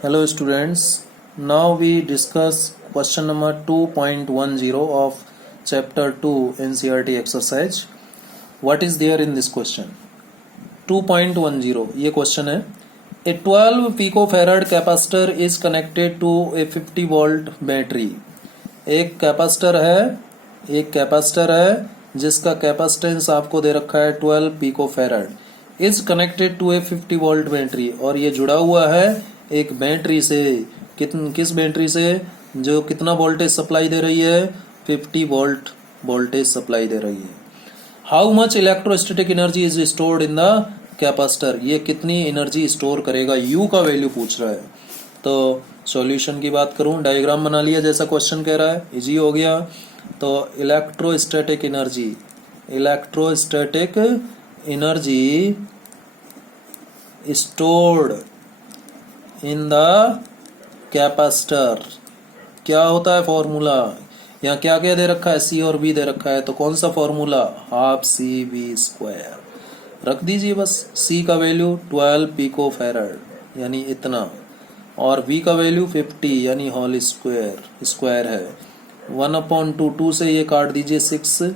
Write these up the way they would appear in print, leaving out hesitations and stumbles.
Hello students, now we discuss question number 2.10 of chapter 2 NCERT exercise. What is there in this question? 2.10 ये question है. A 12 picofarad capacitor is connected to a 50 volt battery. एक capacitor है जिसका capacitance आपको दे रखा है 12 picofarad, is connected to a 50 volt battery, और ये जुड़ा हुआ है एक बैटरी से. किस बैटरी से? जो कितना वोल्टेज सप्लाई दे रही है? 50 वोल्ट वोल्टेज सप्लाई दे रही है. How much electrostatic energy is stored in the capacitor, ये कितनी एनर्जी स्टोर करेगा, यू का वैल्यू पूछ रहा है. तो सॉल्यूशन की बात करूं, डायग्राम बना लिया जैसा क्वेश्चन कह रहा है, इजी हो गया. तो electrostatic energy stored in the capacitor, क्या होता है फॉर्मूला? यहाँ क्या क्या दे रखा है? सी और बी दे रखा है, तो कौन सा formula? Half C V square रख दीजिए बस. सी का वैल्यू 12 पिको फैराड यानी इतना, और v का वैल्यू 50 यानी होल स्क्वायर है. 1/2 से ये काट दीजिए 6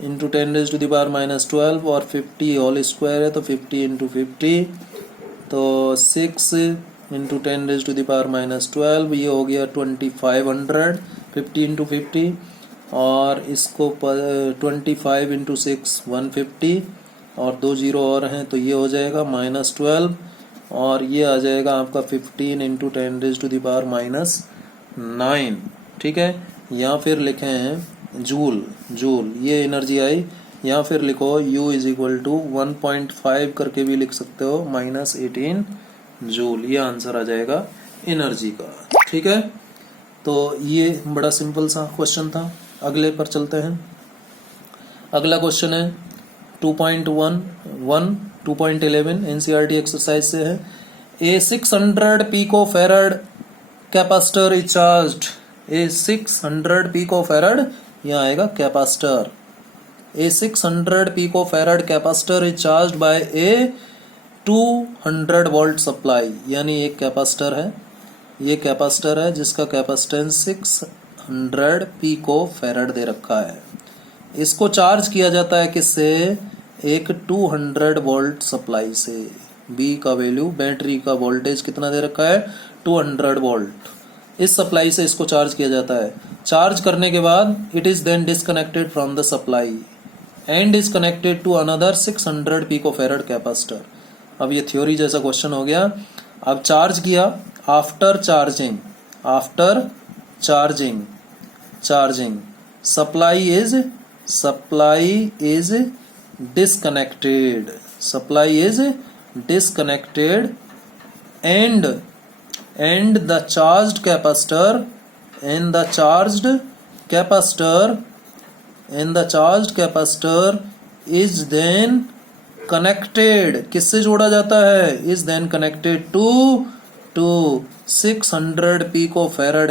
इंटू 10⁻⁻12, और 50 होल स्क्वायर है तो 50 इंटू 50, तो 6 इंटू 10⁻⁻12, ये हो गया 2500. 50 इंटू 50, और इसको 25 इंटू 6 150, और 2 जीरो और हैं तो ये हो जाएगा -12, और ये आ जाएगा आपका 15 इंटू 10⁻⁻9. ठीक है, या फिर लिखें जूल, ये एनर्जी आई. या फिर लिखो U इज इक्वल टू 1.5 करके भी लिख सकते हो, -18 जूल. ये आंसर आ जाएगा एनर्जी का. ठीक है, तो ये बड़ा सिंपल सा क्वेश्चन था. अगले पर चलते हैं. अगला क्वेश्चन है 2.11 एनसीईआरटी एक्सरसाइज से है. A 600 picofarad capacitor is charged. A 600 picofarad, यहाँ आएगा capacitor. A 600 picofarad capacitor is charged by a 200 volt supply, यानी एक कैपेसिटर है, ये कैपेसिटर है जिसका कैपेसिटेंस 600 पिको फैराड दे रखा है. इसको चार्ज किया जाता है किससे? एक 200 वोल्ट सप्लाई से. बी का वैल्यू, बैटरी का वोल्टेज कितना दे रखा है? 200 वोल्ट. इस सप्लाई से इसको चार्ज किया जाता है. चार्ज करने के बाद it is then disconnected from the supply and is connected to another 600 picofarad capacitor. अब ये थ्योरी जैसा क्वेश्चन हो गया. अब चार्ज किया, after charging supply is disconnected and the charged capacitor is then connected. किससे जोड़ा जाता है? is then connected to 600 picofarad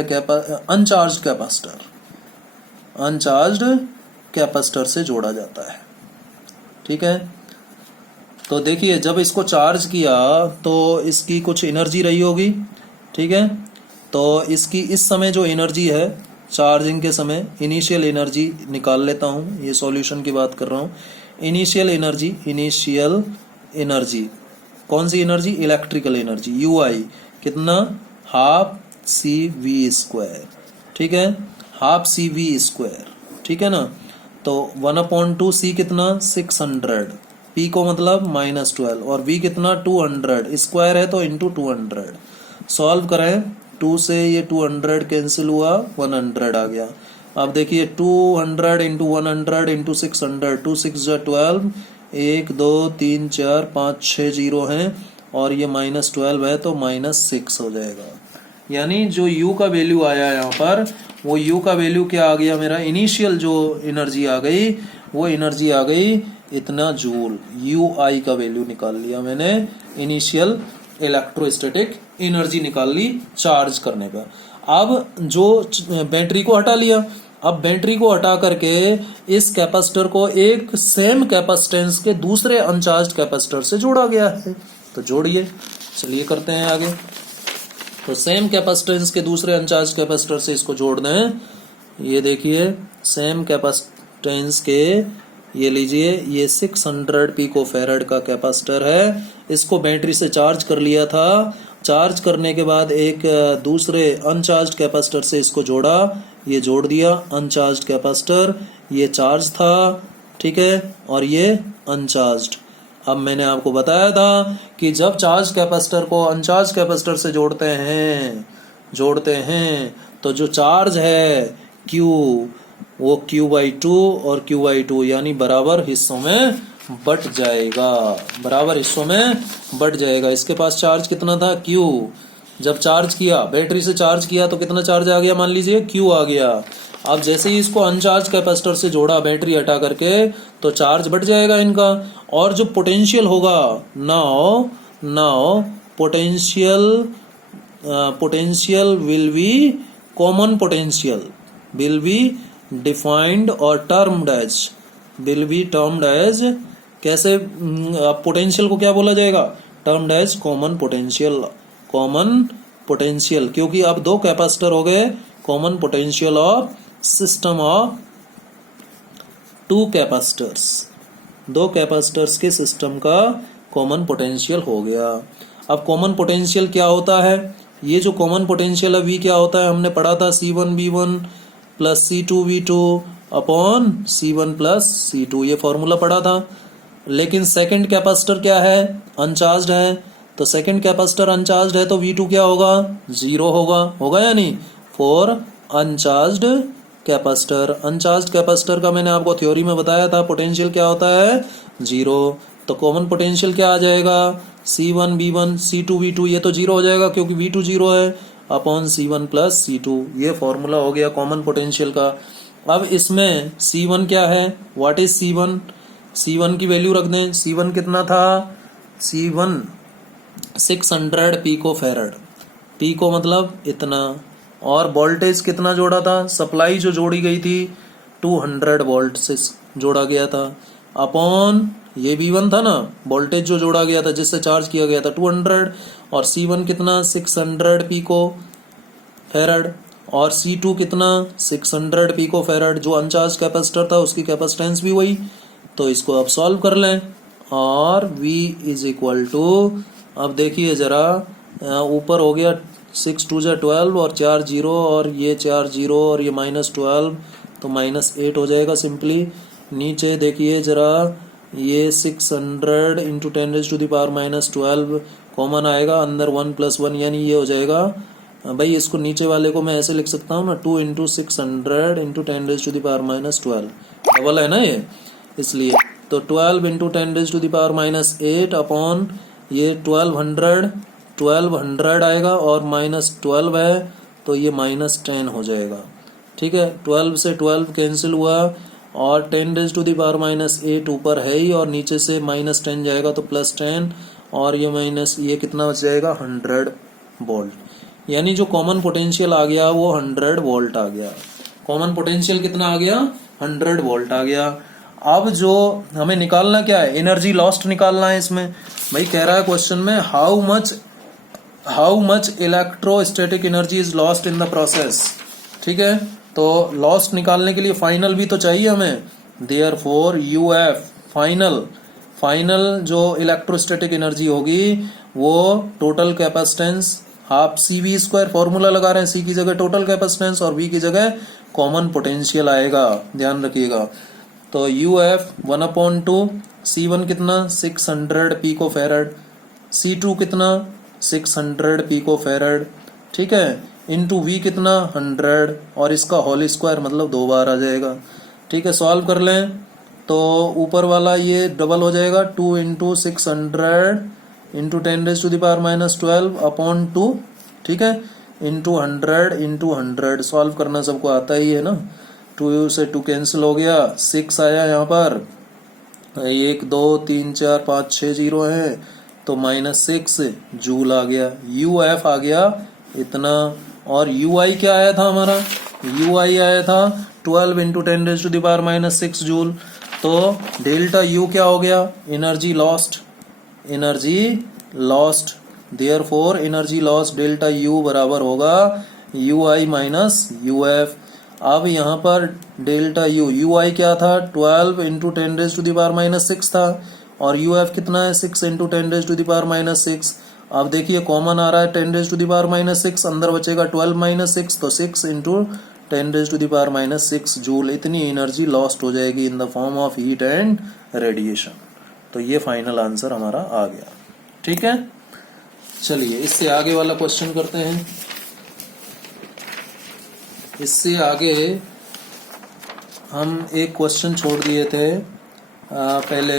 uncharged capacitor से जोड़ा जाता है. ठीक है, तो देखिए जब इसको चार्ज किया तो इसकी कुछ एनर्जी रही होगी. ठीक है, तो इसकी इस समय जो एनर्जी है चार्जिंग के समय, इनिशियल एनर्जी निकाल लेता हूँ. ये सॉल्यूशन की बात कर रहा हूँ. इनिशियल एनर्जी कौन सी एनर्जी? Electrical energy. UI कितना? Half C V square. ठीक है, हाफ सी वी स्क्वायर. ठीक है ना, तो 1/2 C कितना? 600. P को मतलब -12, और V कितना? 200. स्क्वायर है तो इंटू 200. सॉल्व करें, 2 से ये 200 कैंसिल हुआ, 100 आ गया. अब देखिए 200 इंटू 100 इंटू 600, 2 6 12, 1 2 3 4 5 6 जीरो हैं, और ये -12 है तो -6 हो जाएगा. यानी जो U का वैल्यू आया यहाँ पर, वो U का वैल्यू क्या आ गया मेरा? इनिशियल जो एनर्जी आ गई, वो एनर्जी आ गई इतना जूल. UI का वैल्यू निकाल लिया मैंने, इनिशियल इलेक्ट्रोस्टैटिक एनर्जी निकाल ली चार्ज करने पर. अब जो बैटरी को हटा लिया, अब बैटरी को हटा करके इस कैपेसिटर को एक सेम कैपेसिटेंस के दूसरे अनचार्ज कैपेसिटर से जोड़ा गया है. तो जोड़िए, चलिए करते हैं आगे। तो सेम कैपेसिटेंस के दूसरे अनचार्ज कैपेसिटर से इसको जोड़ दें। ये देखिए सेम कैपेसिटेंस के, ये लीजिए, ये 600 पिकोफैराड का कैपेसिटर है। इसको बैटरी से चार्ज कर लिया था। चार्ज करने के बाद एक दूसरे अनचार्ज कैपेसिटर से इसको जोड़ा, ये जोड़ दिया अनचार्ज कैपेसिटर। ये चार्ज था, ठीक है, और ये अनचार्ज। अब मैंने आपको बताया था कि जब चार्ज कैपेसिटर को अनचार्ज कैपेसिटर से जोड़ते हैं तो जो चार्ज है Q, वो Q/2 और Q/2 यानी बराबर हिस्सों में बट जाएगा, बराबर हिस्सों में बट जाएगा। इसके पास चार्ज कितना था? Q। जब चार्ज किया, बैटरी से चार्ज किया तो कितना चार्ज आ गया? मान लीजिए Q आ गया। अब जैसे ही इसको अनचार्ज कैपेसिटर से जोड़ा बैटरी हटा करके, तो चार्ज बढ़ जाएगा इनका। और जो पोटेंशियल होगा, now potential will be common potential, will be defined और टर्म्ड एज कैसे? पोटेंशियल को क्या बोला जाएगा? टर्म्ड एज कॉमन पोटेंशियल, क्योंकि अब दो कैपेसिटर हो गए। Common potential of system of two capacitors, दो कैपेसिटर्स के सिस्टम का कॉमन पोटेंशियल हो गया। अब कॉमन पोटेंशियल क्या होता है? ये जो कॉमन पोटेंशियल है V क्या होता है? हमने पढ़ा था C1V1 plus C2V2 upon C1 plus C2, ये फॉर्मूला पढ़ा था। लेकिन सेकंड कैपेसिटर क्या है? अनचार्ज्ड है। तो सेकंड कैपेसिटर अनचार्ज्ड है तो V2 क्या होगा? 0 होगा या नहीं? फॉर अनचार्ज्ड कैपेसिटर का मैंने आपको थ्योरी में बताया था, पोटेंशियल क्या होता है? 0। तो कॉमन पोटेंशियल क्या आ जाएगा? C1V1 C2V2, ये तो 0 हो जाएगा क्योंकि V2 0 है, अपॉन C1 प्लस C2। ये फॉर्मूला हो गया कॉमन पोटेंशियल का। अब इसमें C1 क्या है? What is C1? C1 की वैल्यू रख दें। C1 कितना था? C1 600 पिकोफैराड, पिको मतलब इतना। और वोल्टेज कितना जोड़ा था? सप्लाई जो जोड़ी गई थी 200 वोल्ट से जोड़ा गया था, अपॉन ये V1 था ना, वोल्टेज जो जोड़ा गया था जिससे चार्ज किया गया था 200, और C1 कितना? 600 पिको फैराड, और C2 कितना? 600 पिको फैराड। जो अनचार्ज कैपेसिटर था उसकी कैपेसिटेंस भी वही। तो इसको अब सॉल्व कर लें, और V इज इक्वल टू, अब देखिए जरा, ऊपर हो गया 6 2 12 और 4 0, और ये 4 0 और ये -12, तो -8 हो जाएगा सिंपली। नीचे देखिए जरा, ये 600 इंटू 10⁻⁻12 कॉमन आएगा, अंदर 1 + 1 यानी ये हो जाएगा। भाई इसको नीचे वाले को मैं ऐसे लिख सकता हूँ ना, 2 × 600 इंटू 10⁻12 डबल है ना ये, इसलिए। तो 12 × 10⁻8 अपॉन ये 1200 आएगा, और -12 है तो ये -10 हो जाएगा। ठीक है, 12 से 12 कैंसिल हुआ, और 10⁻8 ऊपर है ही, और नीचे से -10 जाएगा तो +10, और ये माइनस, ये कितना बच जाएगा? 100 वोल्ट। यानी जो कॉमन पोटेंशियल आ गया वो 100 वोल्ट आ गया। कॉमन पोटेंशियल कितना आ गया? 100 वोल्ट आ गया। अब जो हमें निकालना क्या है? एनर्जी लॉस्ट निकालना है इसमें। भाई कह रहा है क्वेश्चन में, how much electrostatic energy is lost in the process. ठीक है, तो लॉस्ट निकालने के लिए फाइनल भी तो चाहिए हमें। देयरफॉर UF फाइनल जो इलेक्ट्रोस्टैटिक एनर्जी होगी वो total capacitance half CV², formula लगा रहे हैं, C की जगह टोटल कैपेसिटेंस और V की जगह कॉमन पोटेंशियल आएगा, ध्यान रखिएगा। तो UF 1/2, C1 कितना? 600 पिको फैराड, C2 कितना? 600 पिको फैराड, ठीक है, इंटू V कितना? 100, और इसका होल स्क्वायर मतलब 2 बार आ जाएगा। ठीक है, सॉल्व कर लें तो ऊपर वाला ये डबल हो जाएगा, 2 × 600 इंटू 10⁻12 अपॉन 2, ठीक है, इंटू 100 सॉल्व करना सबको आता ही है ना। 2 से 2 कैंसिल हो गया, 6 आया यहाँ पर, 1 2 3 4 5 6 0 है, तो -6 जूल आ गया। UF आ गया इतना, और UI क्या आया था हमारा? UI आया था 12 × 10⁻6 जूल। तो डेल्टा U क्या हो गया? Energy lost therefore energy loss delta U बराबर होगा you I minus U F. अब यहाँ पर डेल्टा यू, यू आई क्या था 12 इंटू 10⁻⁻6 था, और यू एफ कितना है 6 इंटू 10⁻⁻6। अब देखिए कॉमन आ रहा है 10⁻⁻6, अंदर बचेगा 12 माइनस 6, तो 6 इंटू 10⁻⁻6 जूल इतनी एनर्जी लॉस्ट हो जाएगी in the form of heat and radiation. तो ये फाइनल आंसर हमारा आ गया। ठीक है, चलिए इससे आगे वाला क्वेश्चन करते हैं। इससे आगे हम एक क्वेश्चन छोड़ दिए थे पहले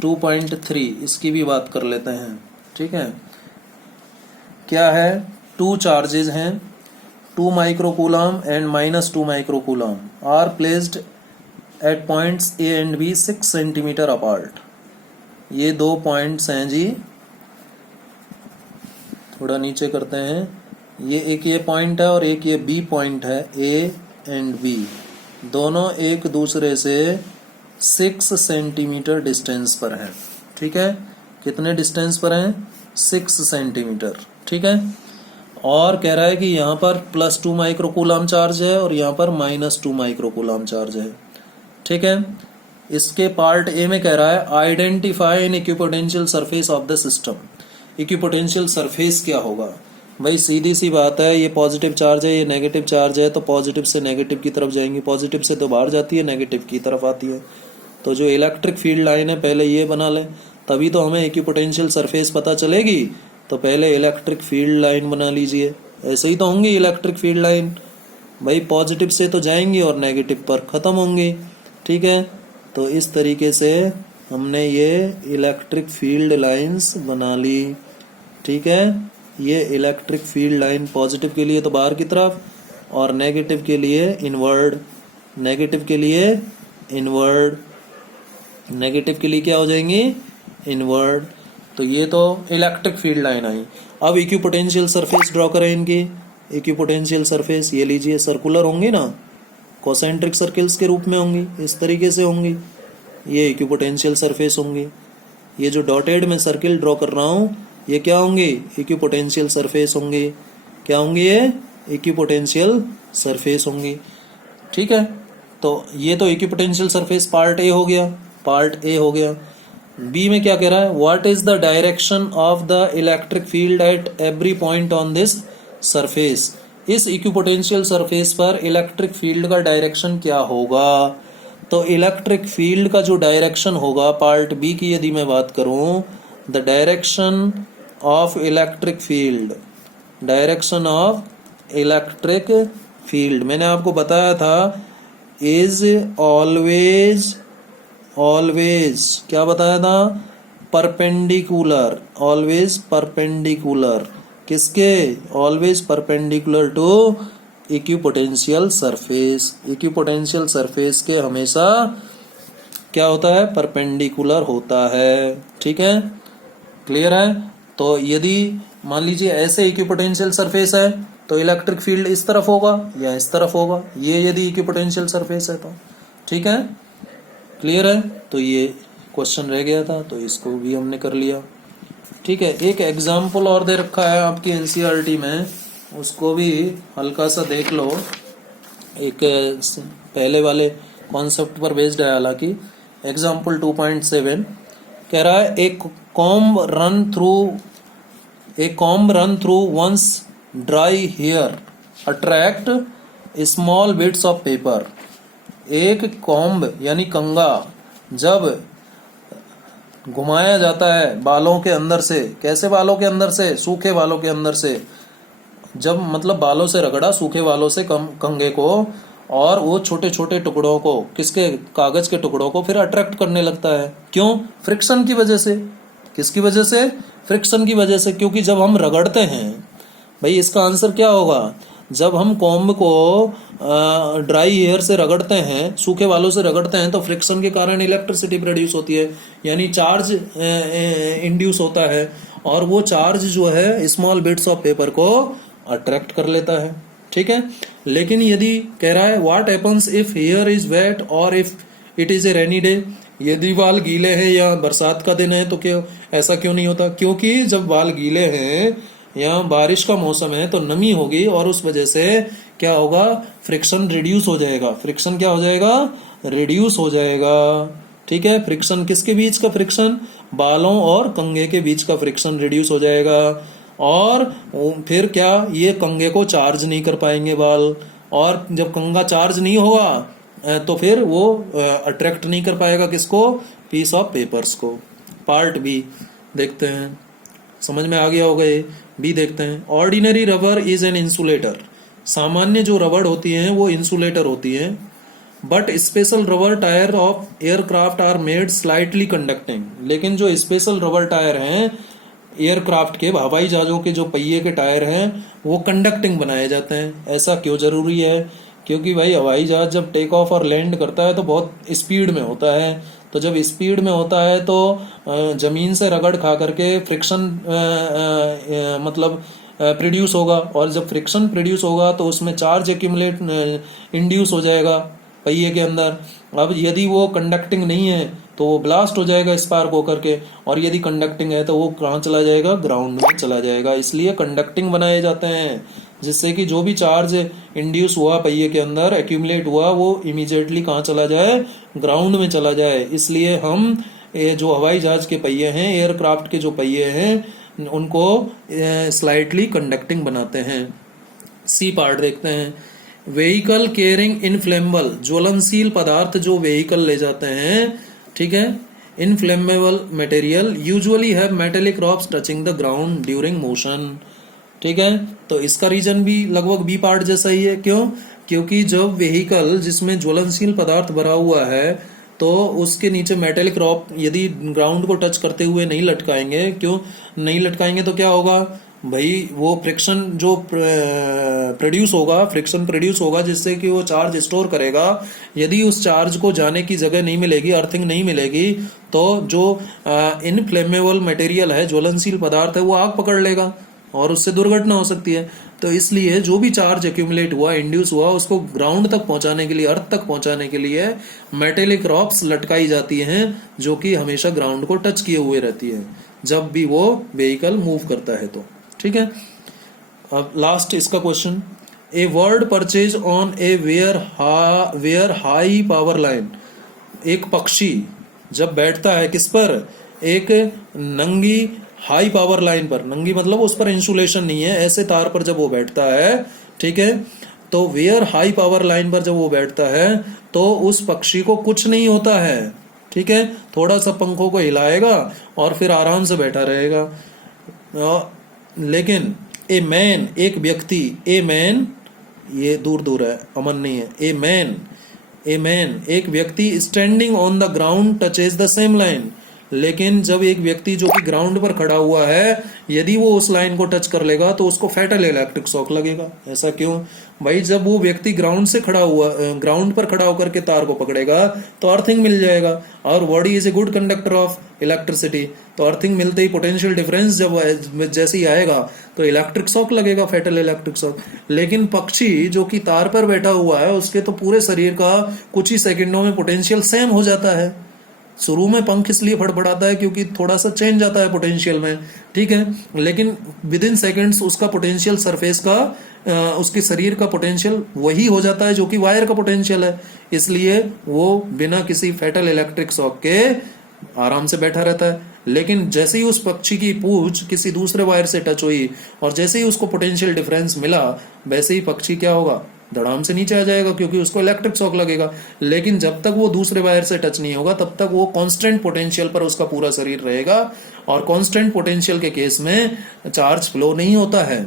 2.3, इसकी भी बात कर लेते हैं। ठीक है, क्या है, 2 चार्जेस हैं 2 microcoulomb and -2 microcoulomb are placed at points A and B 6 centimetre apart. ये 2 पॉइंट्स हैं जी, थोड़ा नीचे करते हैं। ये पॉइंट है और एक ये बी पॉइंट है, ए एंड बी दोनों एक दूसरे से 6 सेंटीमीटर डिस्टेंस पर हैं। ठीक है, कितने डिस्टेंस पर हैं 6 सेंटीमीटर। ठीक है, और कह रहा है कि यहाँ पर +2 माइक्रोकूलम चार्ज है और यहाँ पर -2 माइक्रोकूलम चार्ज है। ठीक है, इसके पार्ट ए में कह रहा है identify N equipotential surface of the system. Equipotential surface क्या होगा भाई, सीधी सी बात है, ये पॉजिटिव चार्ज है, ये नेगेटिव चार्ज है, तो पॉजिटिव से नेगेटिव की तरफ जाएंगे, पॉजिटिव से तो बाहर जाती है, नेगेटिव की तरफ आती है। तो जो इलेक्ट्रिक फील्ड लाइन है पहले ये बना लें, तभी तो हमें इक्विपोटेंशियल सरफेस पता चलेगी। तो पहले इलेक्ट्रिक फील्ड लाइन बना लीजिए, ऐसे ही तो होंगी इलेक्ट्रिक फील्ड लाइन भाई, पॉजिटिव से तो जाएंगी और नेगेटिव पर खत्म होंगी। ठीक है, तो इस तरीके से हमने ये इलेक्ट्रिक फील्ड लाइंस बना ली। ठीक है, ये इलेक्ट्रिक फील्ड लाइन पॉजिटिव के लिए तो बाहर की तरफ और नेगेटिव के लिए इनवर्ड, नेगेटिव के लिए इनवर्ड, नेगेटिव के लिए क्या हो जाएंगी इनवर्ड। तो ये तो इलेक्ट्रिक फील्ड लाइन आई। अब इक्विपोटेंशियल सरफेस ड्रॉ करें इनकी। इक्विपोटेंशियल सरफेस ये लीजिए, सर्कुलर होंगी ना, कॉसेंट्रिक सर्कल्स के रूप में होंगी, इस तरीके से होंगी, ये इक्विपोटेंशियल सरफेस होंगी। ये जो डॉटेड में सर्किल ड्रॉ कर रहा हूं ये क्या होंगे इक्विपोटेंशियल सरफेस होंगे। क्या होंगे ये इक्विपोटेंशियल सरफेस होंगी। ठीक है, तो ये तो इक्विपोटेंशियल सरफेस पार्ट ए हो गया, पार्ट ए हो गया। बी में क्या कह रहा है, what is the direction of the electric field at every point on this surface. इस इक्विपोटेंशियल सरफेस पर इलेक्ट्रिक फील्ड का डायरेक्शन क्या होगा। तो इलेक्ट्रिक फील्ड का जो डायरेक्शन होगा पार्ट बी की यदि मैं बात करूं, the direction of electric field, direction of electric field मैंने आपको बताया था इज ऑलवेज, ऑलवेज क्या बताया था, परपेंडिकुलर, ऑलवेज परपेंडिकुलर, किसके, always perpendicular to equipotential surface. Equipotential surface के हमेशा क्या होता है, परपेंडिकुलर होता है। ठीक है, क्लियर है। तो यदि मान लीजिए ऐसे इक्विपोटेंशियल सरफेस है तो इलेक्ट्रिक फील्ड इस तरफ होगा या इस तरफ होगा, ये यदि इक्विपोटेंशियल सरफेस है तो। ठीक है, क्लियर है। तो ये क्वेश्चन रह गया था तो इसको भी हमने कर लिया। ठीक है, एक एग्जाम्पल और दे रखा है आपकी एनसीईआरटी में, उसको भी हल्का सा देख लो। एक पहले वाले कॉन्सेप्ट पर बेस्ड है हालांकि। एग्जाम्पल 2.7 कह रहा है एक comb run through one's dry hair attract small bits of paper। एक कॉम्ब यानी कंगा जब घुमाया जाता है बालों के अंदर से, कैसे बालों के अंदर से, सूखे बालों के अंदर से, जब मतलब बालों से रगड़ा सूखे बालों से कंगे को, और वो छोटे छोटे टुकड़ों को, किसके, कागज के टुकड़ों को फिर अट्रैक्ट करने लगता है। क्यों, फ्रिक्शन की वजह से। किसकी वजह से, फ्रिक्शन की वजह से। क्योंकि जब हम रगड़ते हैं भाई, इसका आंसर क्या होगा, जब हम कॉम्ब को ड्राई हेयर से रगड़ते हैं, सूखे बालों से रगड़ते हैं, तो फ्रिक्शन के कारण इलेक्ट्रिसिटी प्रोड्यूस होती है, यानी चार्ज इंड्यूस होता है, और वो चार्ज जो है स्मॉल बिट्स ऑफ पेपर को अट्रैक्ट कर लेता है। ठीक है, लेकिन यदि कह रहा है what happens if hair is wet और if it is a rainy day, यदि बाल गीले हैं या बरसात का दिन है तो क्यों ऐसा क्यों नहीं होता? क्योंकि जब बाल गीले हैं या बारिश का मौसम है तो नमी होगी और उस वजह से क्या होगा, फ्रिक्शन रिड्यूस हो जाएगा। फ्रिक्शन क्या हो जाएगा, रिड्यूस हो जाएगा। ठीक है, फ्रिक्शन किसके बीच का, फ्रिक्शन बालों और कंघे के बीच का फ्रिक्शन रिड्यूस हो जाएगा। और फिर क्या, ये कंघे को चार्ज नहीं कर पाएंगे बाल, और जब कंघा चार्ज नहीं होगा तो फिर वो अट्रैक्ट नहीं कर पाएगा किसको, पीस ऑफ पेपर्स को। पार्ट बी देखते हैं, समझ में आ गया होगा ये। बी देखते हैं, ordinary rubber is an insulator. सामान्य जो रबड़ होती है वो इंसुलेटर होती है। But special rubber tyre of aircraft are made slightly conducting. लेकिन जो स्पेशल रबर टायर हैं एयरक्राफ्ट के, हवाई जहाजों के जो पहिए के टायर हैं वो कंडक्टिंग बनाए जाते हैं। ऐसा क्यों जरूरी है? क्योंकि भाई हवाई जहाज जब टेक ऑफ और लैंड करता है तो बहुत स्पीड में होता है। तो जब स्पीड में होता है तो जमीन से रगड़ खा करके फ्रिक्शन मतलब प्रोड्यूस होगा, और जब फ्रिक्शन प्रोड्यूस होगा तो उसमें चार्ज एक्यूमुलेट इंड्यूस हो जाएगा पहिए के अंदर। अब यदि वो कंडक्टिंग नहीं है तो वो ब्लास्ट हो जाएगा स्पार्क होकर के, और यदि कंडक्टिंग है तो वो कहाँ चला जाएगा, ग्राउंड में चला जाएगा। इसलिए कंडक्टिंग बनाए जाते हैं जिससे कि जो भी चार्ज इंड्यूस हुआ पहिए के अंदर, एक्यूमुलेट हुआ, वो इमीडिएटली कहाँ चला जाए, ग्राउंड में चला जाए। इसलिए हम जो हवाई जहाज के पहिए हैं, एयरक्राफ्ट के जो पहिए हैं, उनको स्लाइटली कंडक्टिंग बनाते हैं। सी पार्ट देखते हैं, व्हीकल केयरिंग इनफ्लेमेबल, ज्वलनशील पदार्थ जो व्हीकल ले जाते हैं, ठीक है, inflammable material usually have metallic rods touching the ground during motion. ठीक है, तो इसका रीजन भी लगभग बी पार्ट जैसा ही है। क्यों? क्योंकि जब व्हीकल जिसमें ज्वलनशील पदार्थ भरा हुआ है तो उसके नीचे मेटेलिक रॉड यदि ग्राउंड को टच करते हुए नहीं लटकाएंगे, क्यों नहीं लटकाएंगे तो क्या होगा भाई, वो फ्रिक्शन जो प्रोड्यूस होगा, फ्रिक्शन प्रोड्यूस होगा जिससे कि वो चार्ज स्टोर करेगा। यदि उस चार्ज को जाने की जगह नहीं मिलेगी, अर्थिंग नहीं मिलेगी, तो जो इनफ्लेमेबल मटेरियल है, ज्वलनशील पदार्थ है, वो आग पकड़ लेगा और उससे दुर्घटना हो सकती है। तो इसलिए जो भी चार्ज एक्यूमुलेट हुआ, इंड्यूस हुआ, उसको ग्राउंड तक पहुंचाने के लिए, अर्थ तक पहुंचाने के लिए मेटेलिक रॉड्स लटकाई जाती हैं जो कि हमेशा ग्राउंड को टच किए हुए रहती है जब भी वो व्हीकल मूव करता है। तो ठीक है, अब लास्ट इसका question, a bird perches on a bare high power line. एक पक्षी जब बैठता है किस पर, एक नंगी हाई पावर लाइन पर, नंगी मतलब उस पर इंसुलेशन नहीं है, ऐसे तार पर जब वो बैठता है, ठीक है, तो वेयर हाई पावर लाइन पर जब वो बैठता है तो उस पक्षी को कुछ नहीं होता है। ठीक है, थोड़ा सा पंखों को हिलाएगा और फिर आराम से बैठा रहेगा। लेकिन ए मैन, एक व्यक्ति, ए मैन, ये दूर दूर है, अमन नहीं है, ए मैन एक व्यक्ति standing on the ground touches the same line. लेकिन जब एक व्यक्ति जो कि ग्राउंड पर खड़ा हुआ है, यदि वो उस लाइन को टच कर लेगा तो उसको फैटल इलेक्ट्रिक शॉक लगेगा। ऐसा क्यों भाई? जब वो व्यक्ति ग्राउंड से खड़ा हुआ, ग्राउंड पर खड़ा होकर के तार को पकड़ेगा तो अर्थिंग मिल जाएगा, और body is a good conductor of electricity. तो अर्थिंग मिलते ही पोटेंशियल डिफरेंस जब जैसे ही आएगा तो इलेक्ट्रिक शॉक लगेगा, फैटल इलेक्ट्रिक शॉक। लेकिन पक्षी जो कि तार पर बैठा हुआ है, उसके तो पूरे शरीर का कुछ ही सेकंडों में पोटेंशियल सेम हो जाता है। शुरू में पंख इसलिए फड़फड़ाता है क्योंकि थोड़ा सा चेंज आता है पोटेंशियल में, ठीक है, लेकिन विद इन सेकेंड्स उसका पोटेंशियल सरफेस का, उसके शरीर का पोटेंशियल वही हो जाता है जो कि वायर का पोटेंशियल है। इसलिए वो बिना किसी फैटल इलेक्ट्रिक शॉक के आराम से बैठा रहता है। लेकिन जैसे ही उस पक्षी की पूंछ किसी दूसरे वायर से टच हुई और जैसे ही उसको पोटेंशियल डिफरेंस मिला, वैसे ही पक्षी क्या होगा, धड़ाम से नीचे आ जाएगा क्योंकि उसको इलेक्ट्रिक शॉक लगेगा। लेकिन जब तक वो दूसरे वायर से टच नहीं होगा तब तक वो कांस्टेंट पोटेंशियल पर उसका पूरा शरीर रहेगा, और कांस्टेंट पोटेंशियल के केस में चार्ज फ्लो नहीं होता है।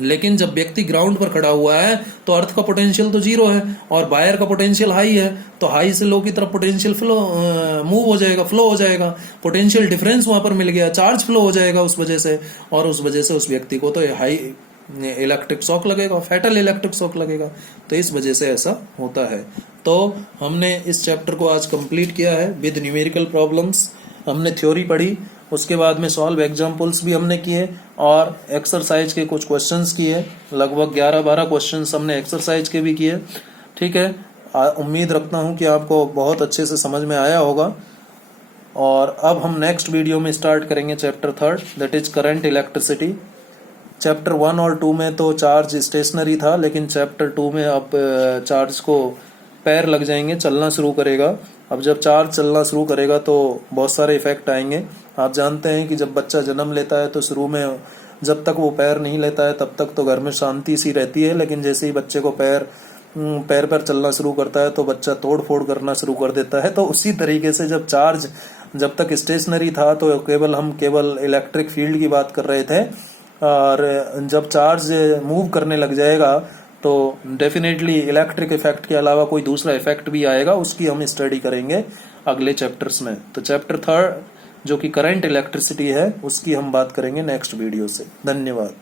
लेकिन जब व्यक्ति ग्राउंड पर खड़ा हुआ है तो अर्थ का पोटेंशियल तो जीरो है और वायर का पोटेंशियल हाई है, तो हाई से लो की तरफ पोटेंशियल फ्लो मूव हो जाएगा, फ्लो हो जाएगा, पोटेंशियल डिफरेंस वहां पर मिल गया, चार्ज फ्लो हो जाएगा उस वजह से, और उस वजह से उस व्यक्ति को तो हाई इलेक्ट्रिक शॉक लगेगा, फैटल इलेक्ट्रिक शॉक लगेगा। तो इस वजह से ऐसा होता है। तो हमने इस चैप्टर को आज कंप्लीट किया है विद न्यूमेरिकल प्रॉब्लम्स। हमने थ्योरी पढ़ी, उसके बाद में सॉल्व एग्जाम्पल्स भी हमने किए और एक्सरसाइज के कुछ क्वेश्चंस किए, लगभग 11-12 क्वेश्चंस हमने एक्सरसाइज के भी किए। ठीक है, उम्मीद रखता हूँ कि आपको बहुत अच्छे से समझ में आया होगा। और अब हम नेक्स्ट वीडियो में स्टार्ट करेंगे chapter 3, that is current electricity. Chapter 1 और 2 में तो चार्ज स्टेशनरी था, लेकिन चैप्टर 2 में अब चार्ज को पैर लग जाएंगे, चलना शुरू करेगा। अब जब चार्ज चलना शुरू करेगा तो बहुत सारे इफेक्ट आएंगे। आप जानते हैं कि जब बच्चा जन्म लेता है तो शुरू में जब तक वो पैर नहीं लेता है तब तक तो घर में शांति सी रहती है, लेकिन जैसे ही बच्चे को पैर पर चलना शुरू करता है तो बच्चा तोड़ फोड़ करना शुरू कर देता है। तो उसी तरीके से जब चार्ज जब तक स्टेशनरी था तो हम केवल इलेक्ट्रिक फील्ड की बात कर रहे थे, और जब चार्ज मूव करने लग जाएगा तो डेफिनेटली इलेक्ट्रिक इफेक्ट के अलावा कोई दूसरा इफेक्ट भी आएगा, उसकी हम स्टडी करेंगे अगले चैप्टर्स में। तो चैप्टर 3 जो कि करंट इलेक्ट्रिसिटी है उसकी हम बात करेंगे नेक्स्ट वीडियो से। धन्यवाद।